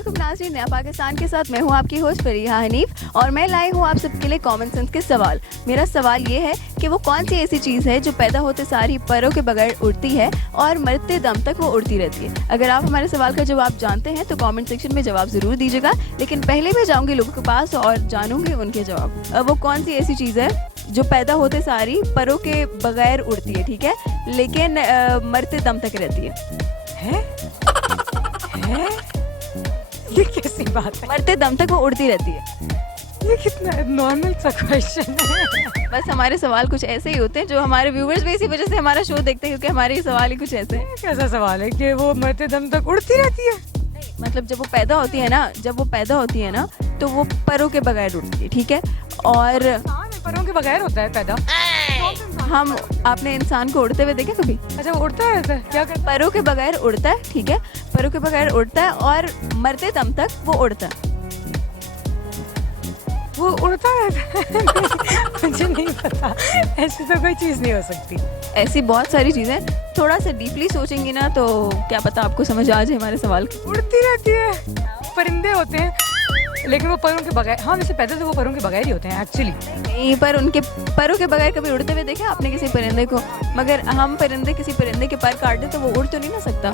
अस्सलामुअलैकुम नाज़रीन, नया पाकिस्तान के साथ मैं हूं आपकी होस्ट फरीहा हनीफ और मैं लाई हूं आप सबके लिए कॉमन सेंस के सवाल। मेरा सवाल ये है कि वो कौन सी ऐसी चीज़ है जो पैदा होते सार ही परों के बगैर उड़ती है और मरते दम तक वो उड़ती रहती है। अगर आप हमारे सवाल का जवाब जानते हैं तो कॉमेंट सेक्शन में जवाब ज़रूर दीजिएगा, लेकिन पहले मैं जाऊँगी लोगों के पास और जानूंगी उनके जवाब। वो कौन सी ऐसी चीज़ है जो पैदा होते सारी परों के बगैर उड़ती है, ठीक है, लेकिन मरते दम तक रहती है? है? ये कैसी बात है? मरते दम तक वो उड़ती रहती है। ये कितना नॉर्मल सा क्वेश्चन है। बस हमारे सवाल कुछ ऐसे ही होते हैं जो हमारे व्यूवर्स भी इसी वजह से हमारा शो देखते हैं, क्योंकि हमारे सवाल ही कुछ ऐसे हैं। कैसा सवाल है कि वो मरते दम तक उड़ती रहती है? मतलब जब वो पैदा होती है ना तो वो परों के बगैर उड़ती है, ठीक है। और परों के बगैर होता है पैदा? हम आपने इंसान को उड़ते हुए देखे कभी? अच्छा, वो उड़ता है ऐसा? क्या करता परों के बगैर उड़ता है, ठीक है, परों के बगैर उड़ता है और मरते दम तक वो उड़ता है। वो उड़ता है? मुझे नहीं पता, ऐसी तो कोई चीज़ नहीं हो सकती। ऐसी बहुत सारी चीज़ें, थोड़ा सा डीपली सोचेंगी ना तो क्या पता आपको समझ आ जाए हमारे सवाल की। उड़ती रहती है, परिंदे होते हैं लेकिन वो परों के बगैर, हाँ वैसे पैदा तो वो परों के बगैर ही होते हैं एक्चुअली। नहीं, पर उनके परों के बगैर कभी उड़ते हुए देखा आपने किसी परिंदे को? मगर हम परिंदे किसी परिंदे के पर काट दे तो वो उड़ तो नहीं ना सकता।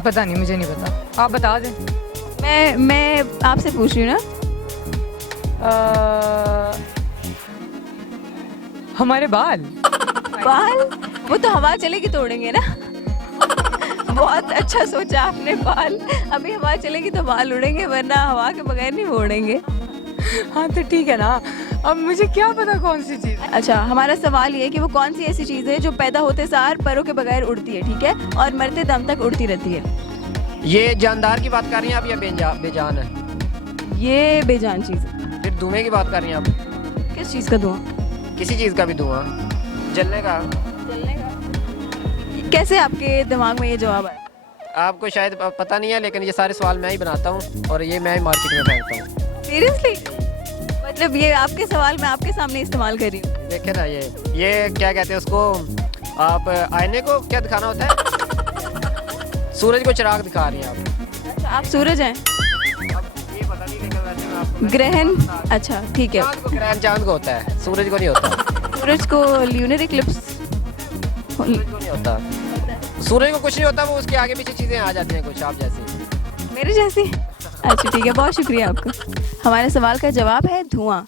पता नहीं, मुझे नहीं पता, आप बता दें। मैं आपसे पूछ रही हूँ ना। हमारे बाल वो तो हवा चलेगी तो उड़ेंगे ना। बहुत अच्छा सोचा आपने, बाल। अभी हवा चलेगी तो बाल उड़ेंगे, वरना हवा के बगैर नहीं वो उड़ेंगे। हाँ तो ठीक है ना, अब मुझे क्या पता कौन सी चीज़। अच्छा, हमारा सवाल ये है कि वो कौन सी ऐसी चीज़ है जो पैदा होते सार परों के बगैर उड़ती है, ठीक है, और मरते दम तक उड़ती रहती है। ये जानदार की बात कर रही हैं आप या बेजान है? ये बेजान चीज़ है। फिर धुएं की बात कर रही हैं आप? किस चीज़ का धुआं? किसी चीज़ का भी धुआं, जलने का। कैसे आपके दिमाग में ये जवाब आया? आपको शायद पता नहीं है, लेकिन ये सारे सवाल मैं ही बनाता हूँ और ये मैं ही मार्केट में फेंकता हूँ। सीरियसली? मतलब ये आपके सवाल मैं आपके सामने इस्तेमाल कर रही हूँ। देखे ना, ये क्या कहते हैं उसको, आप आईने को क्या दिखाना होता है? सूरज को चिराग दिखा रही हैं आप। अच्छा, आप सूरज हैं? अब ये पता नहीं, लेकिन वैसे मैं आपको ग्रहण? अच्छा ठीक है। चांद को, ग्रहण चांद को होता है, सूरज को नहीं होता। सूरज को ल्यूनर इक्लिप्स? सूरज को नहीं होता, सूरज को कुछ नहीं होता, वो उसके आगे पीछे चीज़ें आ जाती हैं कुछ आप जैसी। मेरे जैसी? अच्छा ठीक है, बहुत शुक्रिया आपका। हमारे सवाल का जवाब है धुआं।